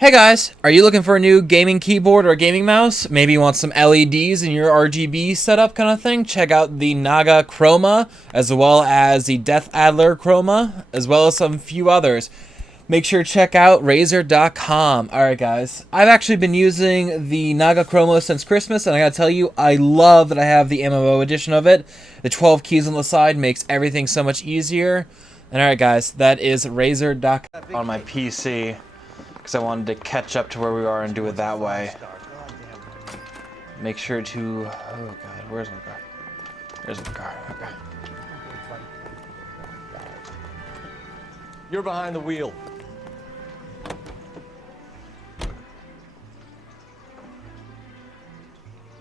Hey guys, are you looking for a new gaming keyboard or gaming mouse? Maybe you want some LEDs in your RGB setup kind of thing? Check out the Naga Chroma, as well as the Death Adler Chroma, as well as some few others. Make sure to check out Razer.com. Alright guys, I've actually been using the Naga Chroma since Christmas, and I gotta tell you, I love that I have the MMO edition of it. The 12 keys on the side makes everything so much easier. And alright guys, that is Razer.com on my PC. Because I wanted to catch up to where we are and do it that way. Make sure to... Oh god, where's my car? There's my car, okay. You're behind the wheel.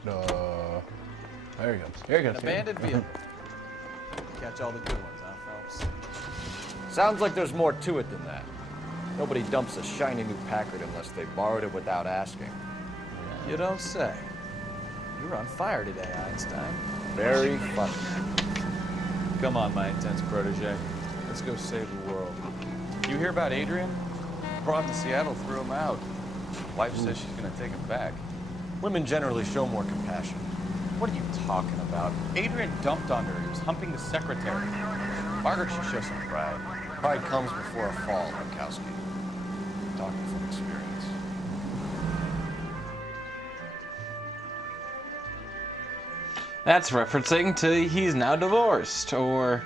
No. There he comes. Here he comes. Abandoned vehicle. Catch all the good ones, huh, Phelps? Sounds like there's more to it than that. Nobody dumps a shiny new Packard unless they borrowed it without asking. You don't say. You're on fire today, Einstein. Very funny. Come on, my intense protege. Let's go save the world. You hear about Adrian? Brought him to Seattle, threw him out. Wife says she's gonna take him back. Women generally show more compassion. What are you talking about? Adrian dumped on her. He was humping the secretary. Margaret should show some pride. Pride comes before a fall, Bukowski. Talking from experience. That's referencing to he's now divorced, or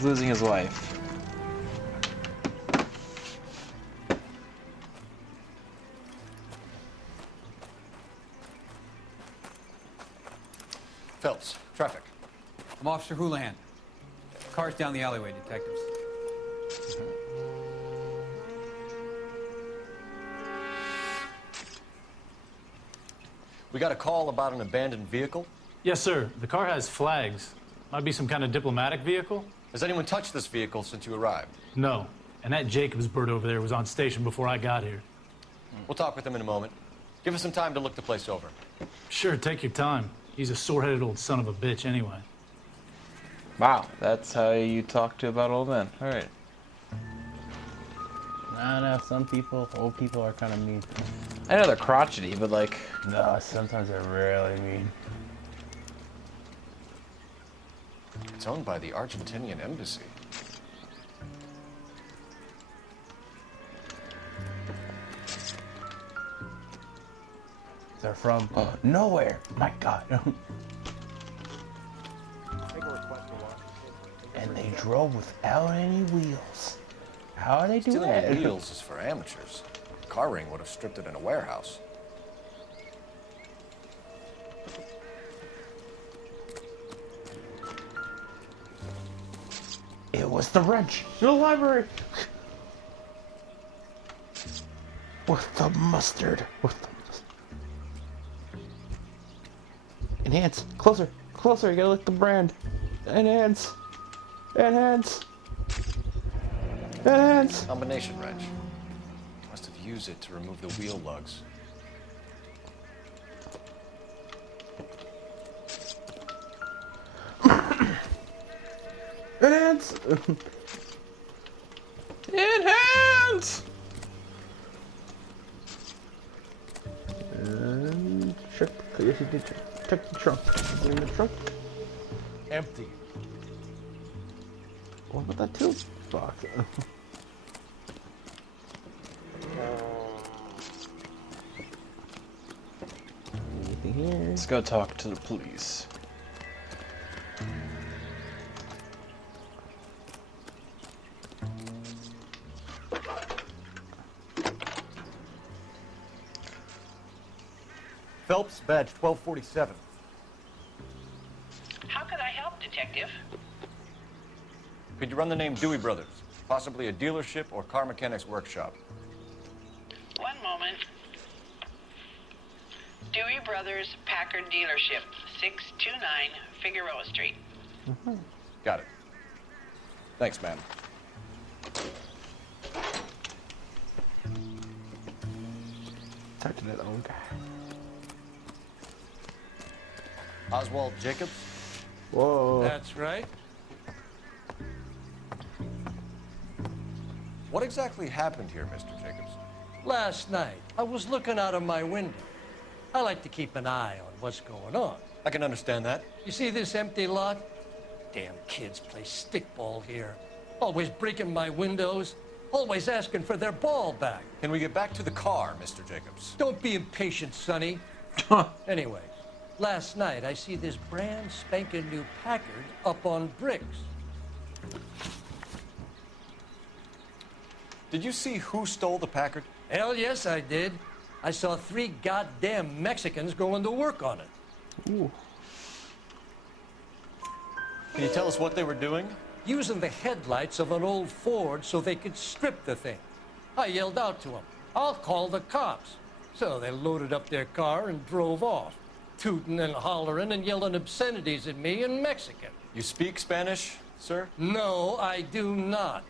losing his wife. Phelps, traffic. I'm Officer Houlihan. Cars down the alleyway, detectives. We got a call about an abandoned vehicle. Yes, sir. The car has flags. Might be some kind of diplomatic vehicle? Has anyone touched this vehicle since you arrived? No. And that Jacobs bird over there was on station before I got here. We'll talk with him in a moment. Give us some time to look the place over. Sure, take your time. He's a sore-headed old son of a bitch anyway. Wow, that's how you talk to about old men. Alright. I know, some people, old people are kind of mean. I know they're crotchety, but like... No, sometimes they're really mean. It's owned by the Argentinian embassy. They're from nowhere. My God. And they drove without any wheels. How are they doing Stealing that? wheels is for amateurs. Car ring would have stripped it in a warehouse. It was the wrench in the library. With the mustard. Enhance. Closer. Closer. You gotta look the brand. Enhance. Enhance. Enhance. Combination wrench. Must have used it to remove the wheel lugs. Enhance. Enhance! And check. Yes, you did check the trunk. In the trunk. Empty. What about that tool box? Anything here? Let's go talk to the police. Phelps, badge 1247. How could I help, Detective? Could you run the name Dewey Brothers? Possibly a dealership or car mechanics workshop. One moment. Dewey Brothers Packard Dealership, 629 Figueroa Street. Got it. Thanks, ma'am. Talk to that old guy. Oswald Jacobs? Whoa. That's right. What exactly happened here, Mr. Jacobs? Last night, I was looking out of my window. I like to keep an eye on what's going on. I can understand that. You see this empty lot? Damn kids play stickball here. Always breaking my windows. Always asking for their ball back. Can we get back to the car, Mr. Jacobs? Don't be impatient, Sonny. Anyway, last night I see this brand spanking new Packard up on bricks. Did you see who stole the Packard? Hell yes, I did. I saw 3 goddamn Mexicans going to work on it. Ooh. Can you tell us what they were doing? Using the headlights of an old Ford so they could strip the thing. I yelled out to them, "I'll call the cops." So they loaded up their car and drove off, tooting and hollering and yelling obscenities at me in Mexican. You speak Spanish, sir? No, I do not.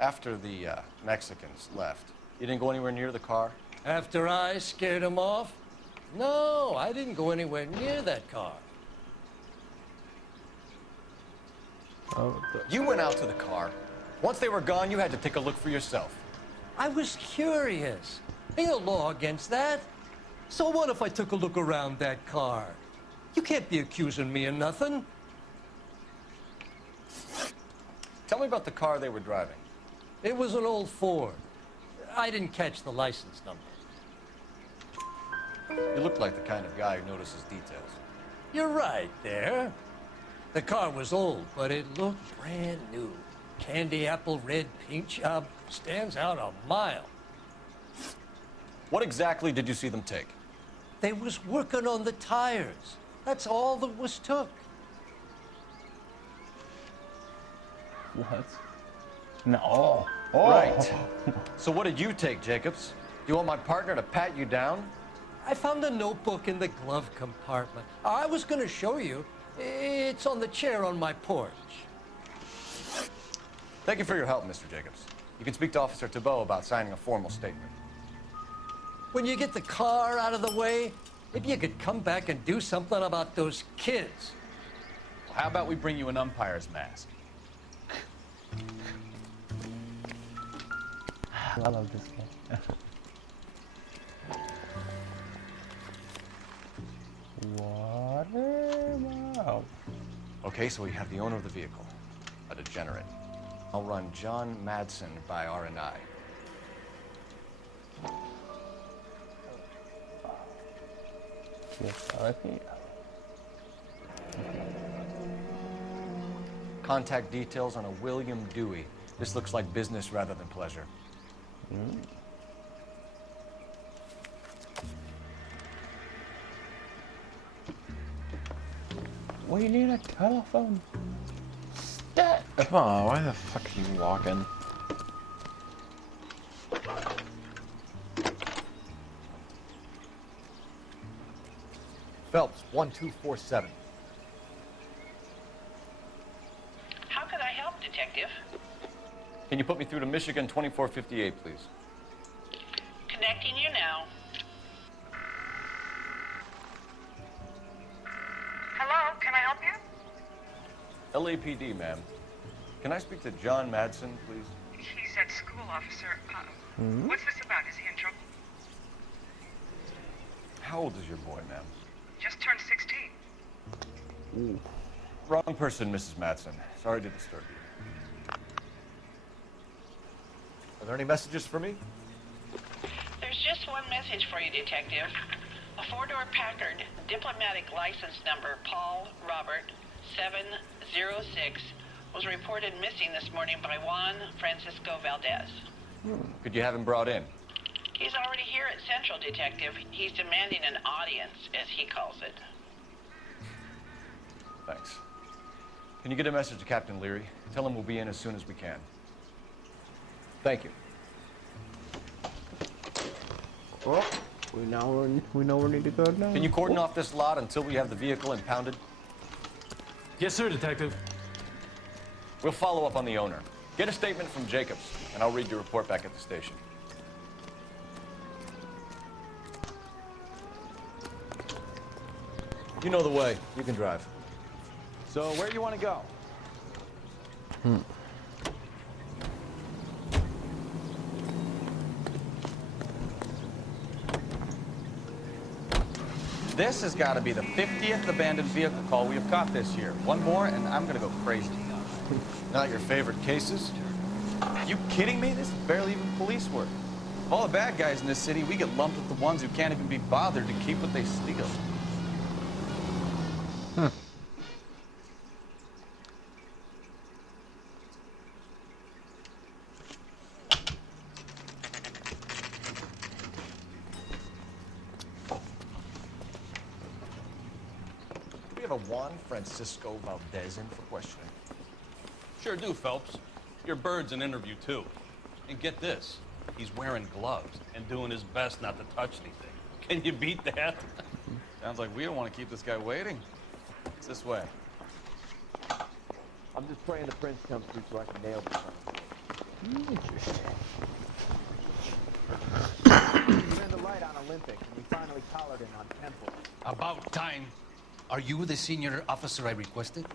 After the Mexicans left, you didn't go anywhere near the car? After I scared them off? No, I didn't go anywhere near that car. Oh, You went out to the car. Once they were gone, you had to take a look for yourself. I was curious. Ain't no law against that. So what if I took a look around that car? You can't be accusing me of nothing. Tell me about the car they were driving. It was an old Ford. I didn't catch the license number. You look like the kind of guy who notices details. You're right there. The car was old, but it looked brand new. Candy apple red paint job stands out a mile. What exactly did you see them take? They was working on the tires. That's all that was took. what? No. Oh. Right. So what did you take, Jacobs? Do you want my partner to pat you down? I found a notebook in the glove compartment. I was going to show you. It's on the chair on my porch. Thank you for your help, Mr. Jacobs. You can speak to Officer Thibault about signing a formal statement. When you get the car out of the way, maybe you could come back and do something about those kids. Well, how about we bring you an umpire's mask? I love this game. Water? Wow. Okay, so we have the owner of the vehicle, a degenerate. I'll run John Madsen by R&I. Yes, I think. Contact details on a William Dewey. This looks like business rather than pleasure. We need a telephone. Stat. Come on, why the fuck are you walking? Phelps, 1247. How could I help, Detective? Can you put me through to Michigan 2458, please? Connecting you now. Hello, can I help you? LAPD, ma'am. Can I speak to John Madsen, please? He's at school, officer. What's this about? Is he in trouble? How old is your boy, ma'am? Just turned 16. Wrong person, Mrs. Madsen. Sorry to disturb you. Are there any messages for me? There's just one message for you, Detective. A 4-door Packard, diplomatic license number Paul Robert 706, was reported missing this morning by Juan Francisco Valdez. Could you have him brought in? He's already here at Central, Detective. He's demanding an audience, as he calls it. Thanks. Can you get a message to Captain Leary? Tell him we'll be in as soon as we can. Thank you. Well, we know where we need to go now. Can you cordon off this lot until we have the vehicle impounded? Yes, sir, Detective. We'll follow up on the owner. Get a statement from Jacobs, and I'll read your report back at the station. You know the way. You can drive. So where do you want to go? This has got to be the 50th abandoned vehicle call we have caught this year. One more, and I'm going to go crazy. Not your favorite cases? Are you kidding me? This is barely even police work. Of all the bad guys in this city, we get lumped with the ones who can't even be bothered to keep what they steal. We have a Juan Francisco Valdez in for questioning. Sure do, Phelps. Your bird's an interview, too. And get this, he's wearing gloves and doing his best not to touch anything. Can you beat that? Sounds like we don't want to keep this guy waiting. It's this way. I'm just praying the prince comes through so I can nail this one. Interesting. We ran the light on Olympic, and we finally collared him on Temple. About time. Are you the senior officer I requested?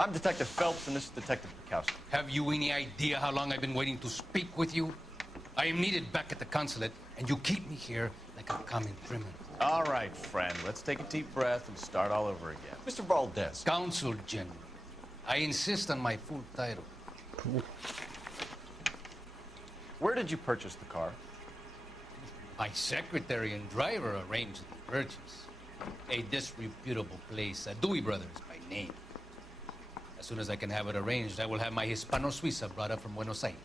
I'm Detective Phelps, and this is Detective Bukowski. Have you any idea how long I've been waiting to speak with you? I am needed back at the consulate, and you keep me here like a common criminal. All right, friend. Let's take a deep breath and start all over again. Mr. Valdez. Consul General. I insist on my full title. Where did you purchase the car? My secretary and driver arranged the purchase. A disreputable place, Dewey Brothers by name. As soon as I can have it arranged, I will have my Hispano Suiza brought up from Buenos Aires.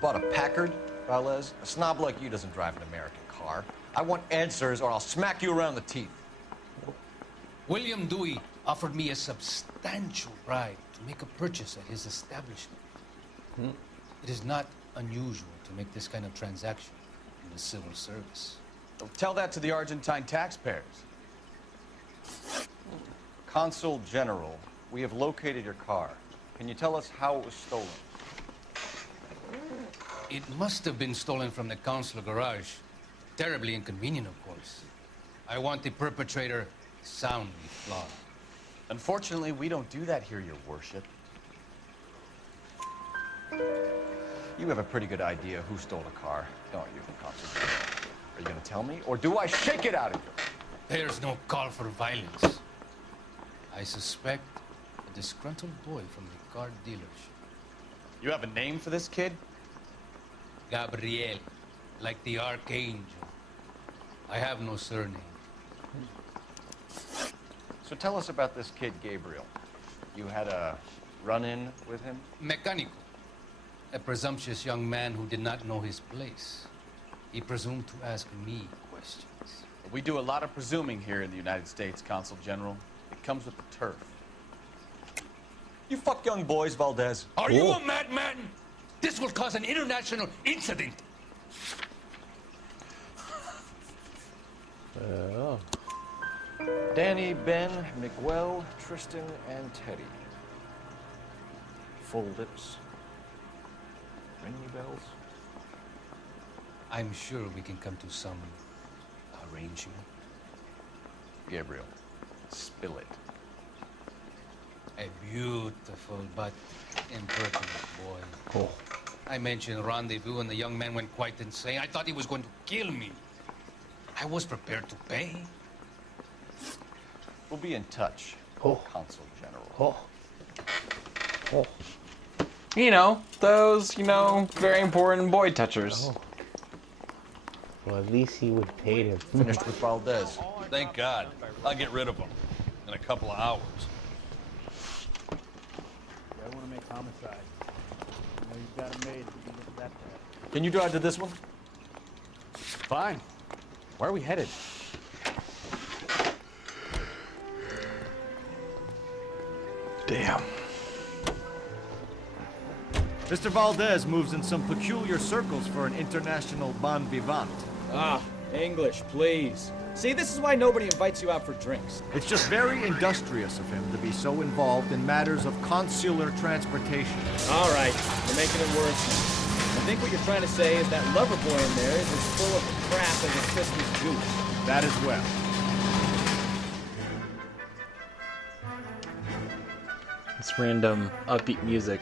Bought a Packard, Valdez? A snob like you doesn't drive an American car. I want answers or I'll smack you around the teeth. William Dewey offered me a substantial bribe to make a purchase at his establishment. It is not unusual to make this kind of transaction in the civil service. Well, tell that to the Argentine taxpayers. Consul General, we have located your car. Can you tell us how it was stolen? It must have been stolen from the consular garage. Terribly inconvenient, of course. I want the perpetrator soundly flogged. Unfortunately, we don't do that here, Your Worship. You have a pretty good idea who stole the car, don't you, Consul General? Are you going to tell me, or do I shake it out of you? There's no call for violence. I suspect a disgruntled boy from the car dealership. You have a name for this kid? Gabriel, like the archangel. I have no surname. So tell us about this kid, Gabriel. You had a run-in with him? Mecánico. A presumptuous young man who did not know his place. He presumed to ask me questions. We do a lot of presuming here in the United States, Consul General. It comes with the turf. You fuck young boys, Valdez. Are you a madman? This will cause an international incident. Oh. Danny, Ben, Miguel, Tristan, and Teddy. Full lips. Ring any bells? I'm sure we can come to some arrangement. Gabriel, spill it. A beautiful but impertinent boy. Cool. I mentioned rendezvous and the young man went quite insane. I thought he was going to kill me. I was prepared to pay. We'll be in touch, Oh. Consul General. Oh. Oh. You know, those, very important boy touchers. Oh. Well, at least he would pay him. Finished with Valdez. Thank God. I'll get rid of him in a couple of hours. I want to make homicide. I know you've got it made if you can get that bad. Can you drive to this one? Fine. Where are we headed? Damn. Mr. Valdez moves in some peculiar circles for an international bon vivant. Ah, English, please. See, this is why nobody invites you out for drinks. It's just very industrious of him to be so involved in matters of consular transportation. All right, you're making it worse now. I think what you're trying to say is that lover boy in there is as full of crap as a Christmas goose. That as well. It's random upbeat music.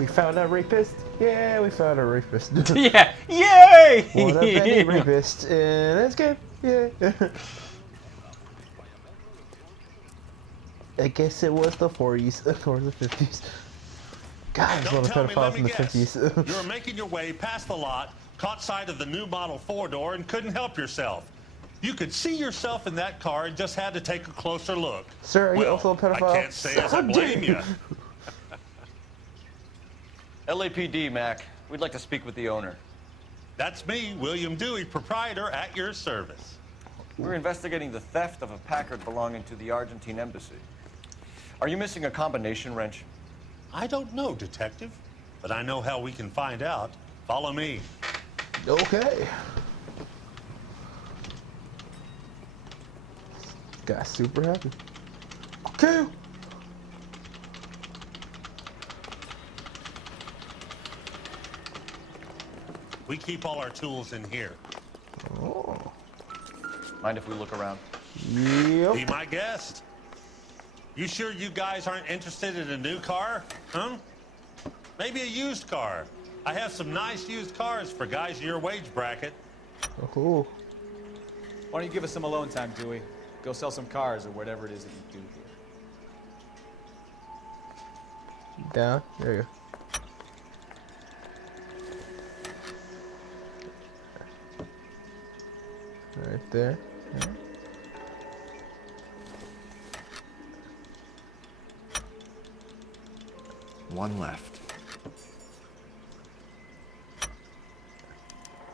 We found a rapist. Yeah, we found a rapist. Yeah, yay! What a many rapist in this game. Yeah. I guess it was the 40s or the 50s. God, there's a lot of pedophiles in the 50s. You were making your way past the lot, caught sight of the new model 4-door, and couldn't help yourself. You could see yourself in that car and just had to take a closer look. Sir, are you also a pedophile? I can't say as I blame you. LAPD, Mac. We'd like to speak with the owner. That's me, William Dewey, proprietor, at your service. We're investigating the theft of a Packard belonging to the Argentine embassy. Are you missing a combination wrench? I don't know, Detective, but I know how we can find out. Follow me. Okay. Got super happy. Okay. We keep all our tools in here. Oh. Mind if we look around? Yep. Be my guest. You sure you guys aren't interested in a new car? Huh? Maybe a used car. I have some nice used cars for guys in your wage bracket. Oh, cool. Why don't you give us some alone time, Dewey? Go sell some cars or whatever it is that you do here. Down. There you go. Right there. Yeah. One left.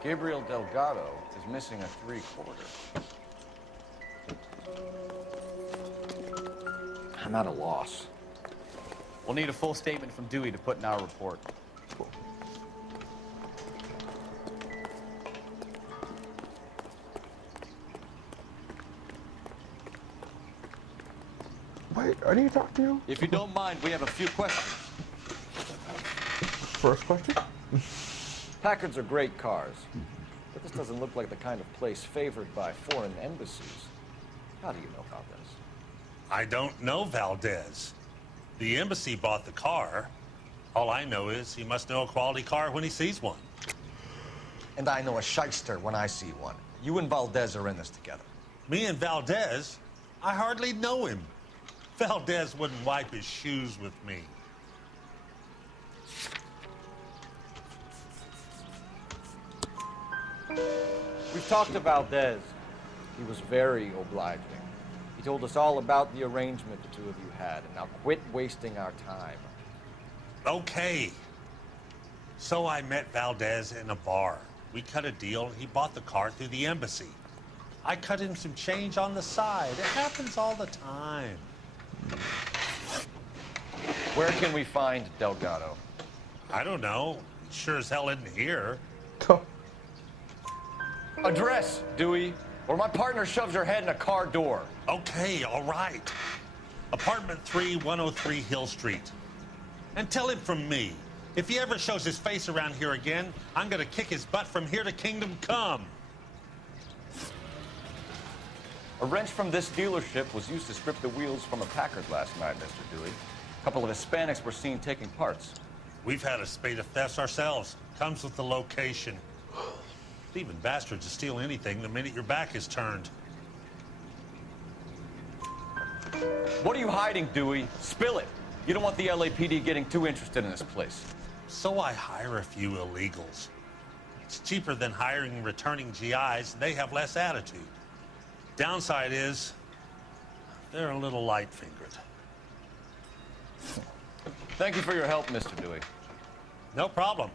Gabriel Delgado is missing a 3/4. I'm at a loss. We'll need a full statement from Dewey to put in our report. Cool. Wait, I need to talk to you. If you don't mind, we have a few questions. First question? Packards are great cars, but this doesn't look like the kind of place favored by foreign embassies. How do you know about this? I don't know Valdez. The embassy bought the car. All I know is he must know a quality car when he sees one. And I know a shyster when I see one. You and Valdez are in this together. Me and Valdez? I hardly know him. Valdez wouldn't wipe his shoes with me. We've talked to Valdez. He was very obliging. He told us all about the arrangement the two of you had, and now quit wasting our time. Okay. So I met Valdez in a bar. We cut a deal, and he bought the car through the embassy. I cut him some change on the side. It happens all the time. Where can we find Delgado? I don't know. Sure as hell isn't here. Address, Dewey, or my partner shoves her head in a car door. Okay, all right. Apartment 3, 103 Hill Street. And tell him from me, if he ever shows his face around here again, I'm gonna kick his butt from here to Kingdom Come. A wrench from this dealership was used to strip the wheels from a Packard last night, Mr. Dewey. A couple of Hispanics were seen taking parts. We've had a spate of thefts ourselves. Comes with the location. Thieving bastards to steal anything the minute your back is turned. What are you hiding, Dewey? Spill it. You don't want the LAPD getting too interested in this place. So I hire a few illegals. It's cheaper than hiring returning GIs, and they have less attitude. Downside is, they're a little light-fingered. Thank you for your help, Mr. Dewey. No problem.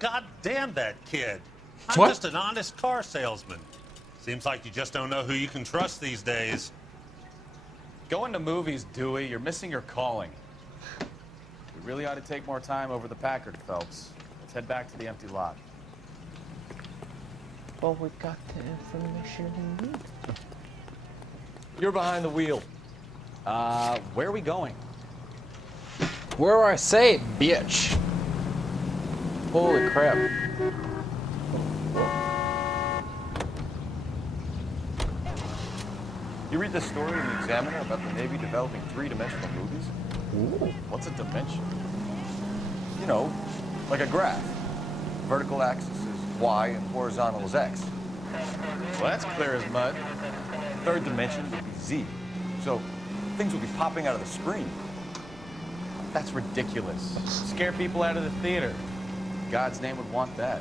God damn that kid. I'm What? just an honest car salesman. Seems like you just don't know who you can trust these days. Going to movies, Dewey. You're missing your calling. We really ought to take more time over the Packard, Phelps. Let's head back to the empty lot. Well, we got the information we need. You're behind the wheel. Where are we going? Where I say, bitch. Holy crap. You read the story in the Examiner about the Navy developing three-dimensional movies? Ooh, what's a dimension? You know, like a graph. Vertical axis is Y and horizontal is X. Well, that's clear as mud. Third dimension would be Z. So things would be popping out of the screen. That's ridiculous. Scare people out of the theater. God's name would want that.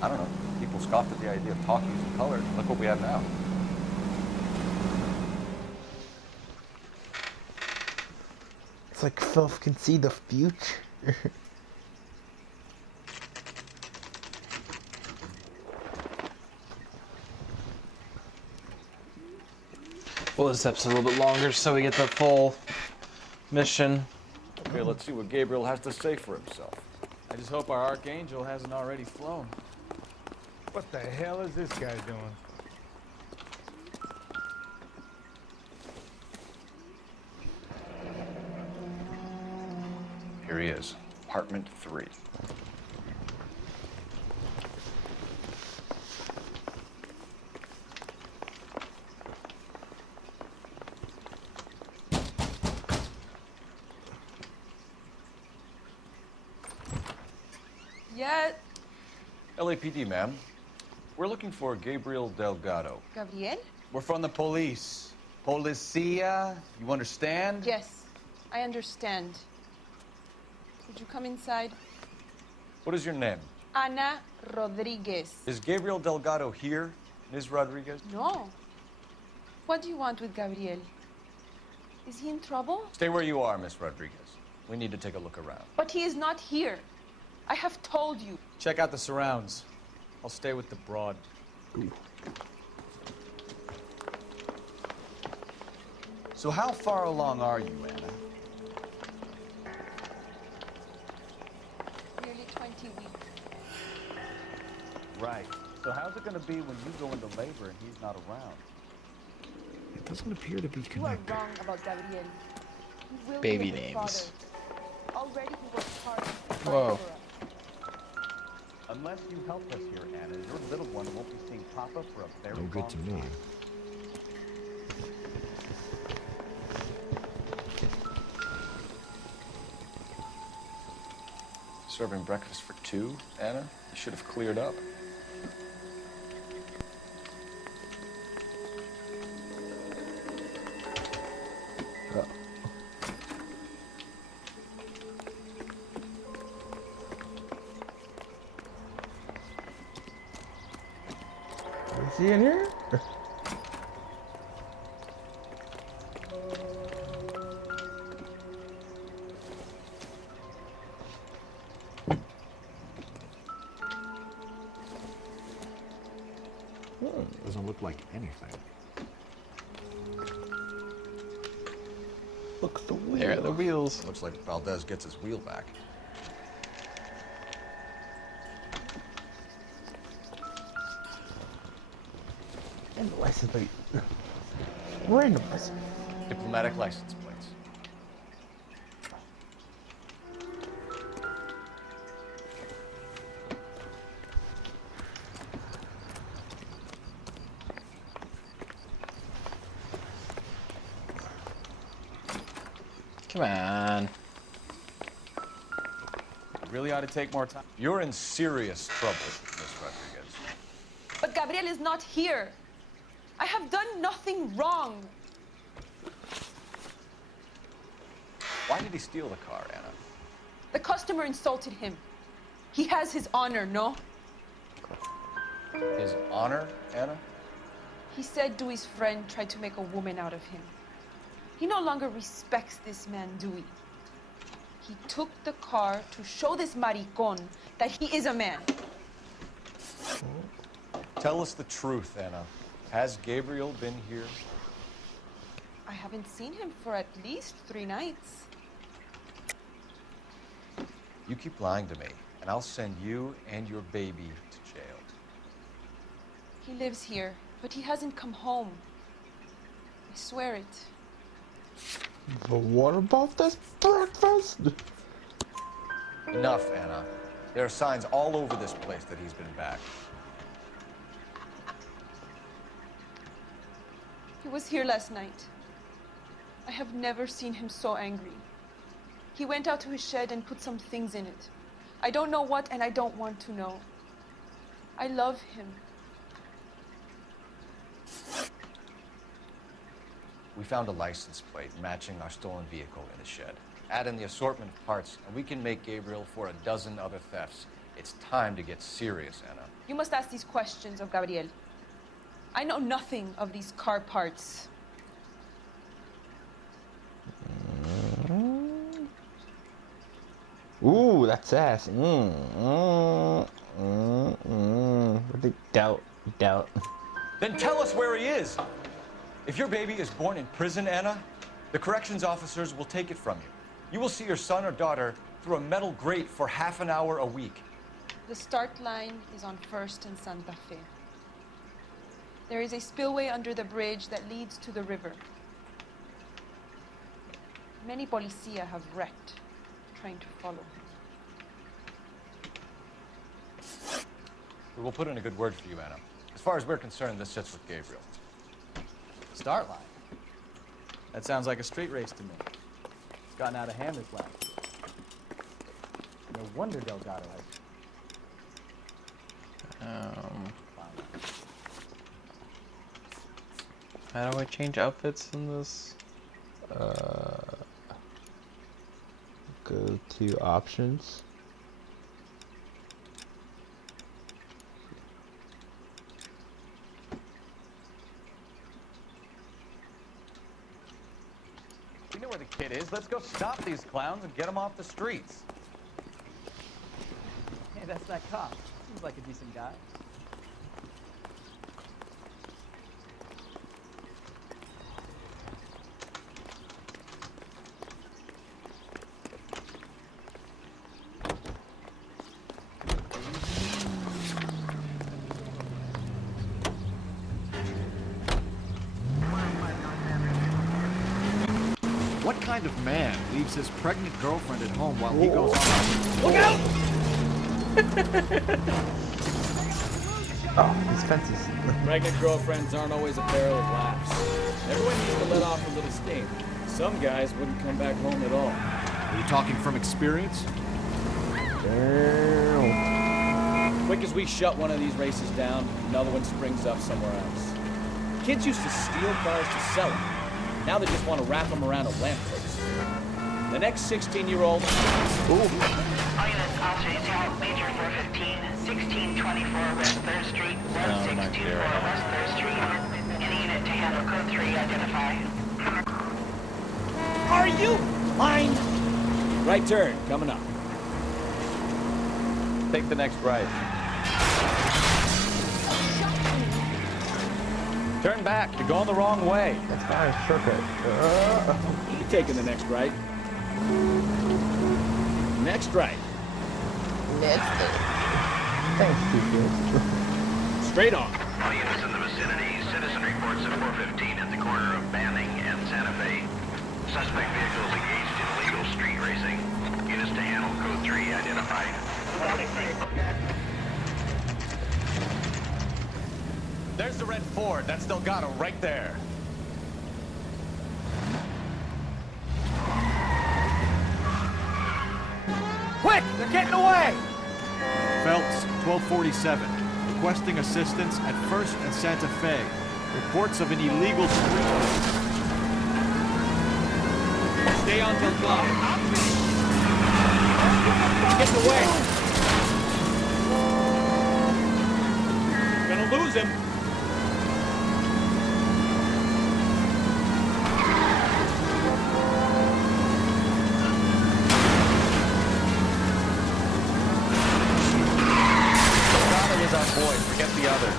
I don't know. People scoffed at the idea of talkies and color. Look what we have now. It's like Filth can see the future. Well, this episode's a little bit longer so we get the full mission. Okay, let's see what Gabriel has to say for himself. I just hope our Archangel hasn't already flown. What the hell is this guy doing? Here he is, apartment 3. Yeah. LAPD, ma'am. We're looking for Gabriel Delgado. Gabriel? We're from the police. Policia, you understand? Yes, I understand. Would you come inside? What is your name? Ana Rodriguez. Is Gabriel Delgado here, Ms. Rodriguez? No. What do you want with Gabriel? Is he in trouble? Stay where you are, Miss Rodriguez. We need to take a look around. But he is not here. I have told you. Check out the surrounds. I'll stay with the broad. So how far along are you, Anna? Nearly 20 weeks. Right. So how's it going to be when you go into labor and he's not around? It doesn't appear to be You are connected. wrong about Gabriel. He will Baby be a good names. father. Already he worked hard to provide Whoa. for us. Unless you help us here, Anna, your little one won't be seeing Papa for a very No good to long me. time. Serving breakfast for 2, Anna? You should have cleared up. Is he in here? Doesn't look like anything. Look at the wheel. There are the wheels. Looks like Valdez gets his wheel back. And the license plate. Random license. Diplomatic license plates. Come on. You really ought to take more time. You're in serious trouble, Miss Rodriguez. But Gabriel is not here. I have done nothing wrong. Why did he steal the car, Anna? The customer insulted him. He has his honor, no? His honor, Anna? He said Dewey's friend tried to make a woman out of him. He no longer respects this man, Dewey. He took the car to show this maricon that he is a man. Tell us the truth, Anna. Has Gabriel been here? I haven't seen him for at least 3 nights. You keep lying to me, and I'll send you and your baby to jail. He lives here, but he hasn't come home. I swear it. But what about this breakfast? Enough, Anna. There are signs all over this place that he's been back. He was here last night. I have never seen him so angry. He went out to his shed and put some things in it. I don't know what, and I don't want to know. I love him. We found a license plate matching our stolen vehicle in the shed. Add in the assortment of parts, and we can make Gabriel for a dozen other thefts. It's time to get serious, Anna. You must ask these questions of Gabriel. I know nothing of these car parts. Ooh, that's ass. Doubt. Then tell us where he is. If your baby is born in prison, Anna, the corrections officers will take it from you. You will see your son or daughter through a metal grate for half an hour a week. The start line is on 1st and Santa Fe. There is a spillway under the bridge that leads to the river. Many policia have wrecked trying to follow him. We will put in a good word for you, Anna. As far as we're concerned, this sits with Gabriel. Start line. That sounds like a street race to me. It's gotten out of hand this last year. No wonder Delgado has. How do I change outfits in this? Go to options. We know where the kid is. Let's go stop these clowns and get them off the streets. Hey, that's that cop. Seems like a decent guy. What kind of man leaves his pregnant girlfriend at home while he goes on? Look out! Oh, these fences. Pregnant girlfriends aren't always a barrel of laughs. Everyone needs to let off a little steam. Some guys wouldn't come back home at all. Are you talking from experience? Damn. Quick as we shut one of these races down, another one springs up somewhere else. Kids used to steal cars to sell them. Now they just want to wrap them around a lamppost. The next 16-year-old... All units, officers out, Major 415, 1624 West 3rd Street, 1624 West 3rd Street. Any unit to handle code 3, identify. Are you blind? Right turn, coming up. Take the next right. Turn back. You're going the wrong way. That's not a shortcut. You're taking the next right. Next right. Thanks, TJ. Straight on. All units in the vicinity. Citizen reports at 415 at the corner of Banning and Santa Fe. Suspect vehicles engaged in illegal street racing. Units to handle code 3 identified. There's the red Ford. That's Delgado right there. Quick! They're getting away! Phelps, 1247. Requesting assistance at 1st and Santa Fe. Reports of an illegal street race. Stay on Delgado. Getting away! Gonna lose him. Our boy, forget the others.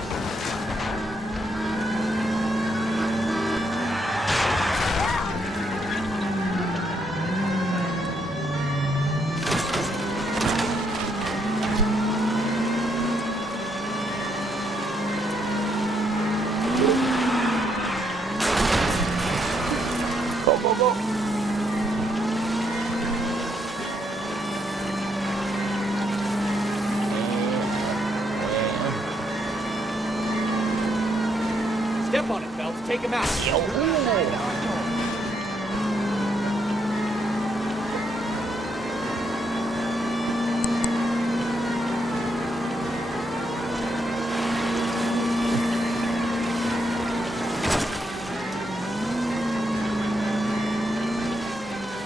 Go, go, go. Step on it, Phelps. Take him out.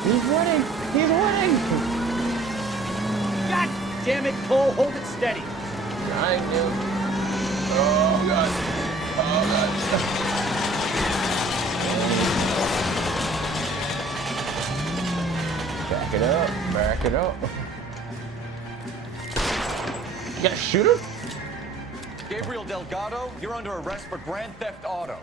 He's winning! He's winning! God damn it, Cole! Hold it steady! I knew. Oh, God. Oh, God. Back it up. Back it up. You gonna shoot him? Gabriel Delgado, you're under arrest for Grand Theft Auto.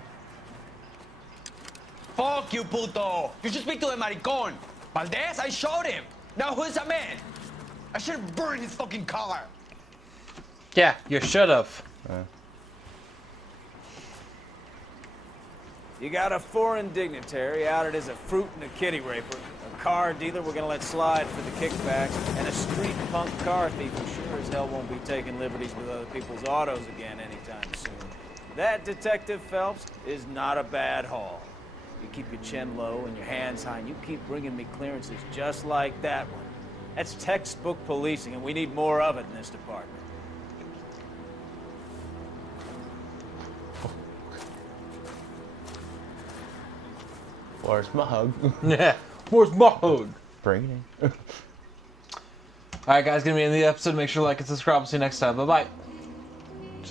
Fuck you, puto! You should speak to the maricon. Valdez, I showed him. Now who's the man? I should have burned his fucking car. Yeah, you should have. You got a foreign dignitary outed as a fruit and a kitty raper, a car dealer we're gonna let slide for the kickbacks, and a street punk car thief who sure as hell won't be taking liberties with other people's autos again anytime soon. That, Detective Phelps, is not a bad haul. You keep your chin low and your hands high, and you keep bringing me clearances just like that one. That's textbook policing, and we need more of it in this department. Where's my hug? Yeah, where's my hug? Bring it in. Alright guys, gonna be in the episode. Make sure to like and subscribe. We'll see you next time. Bye-bye.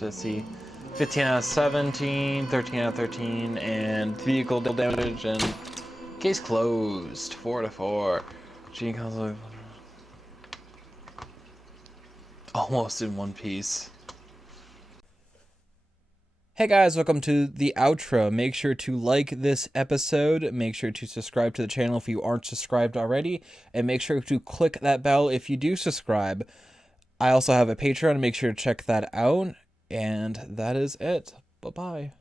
Let's see. 15 out of 17, 13 out of 13, and vehicle damage, and case closed. 4 to 4. Gene console. Almost in one piece. Hey guys, welcome to the outro. Make sure to like this episode, make sure to subscribe to the channel if you aren't subscribed already, and make sure to click that bell if you do subscribe. I also have a Patreon, make sure to check that out, and that is it. Bye-bye.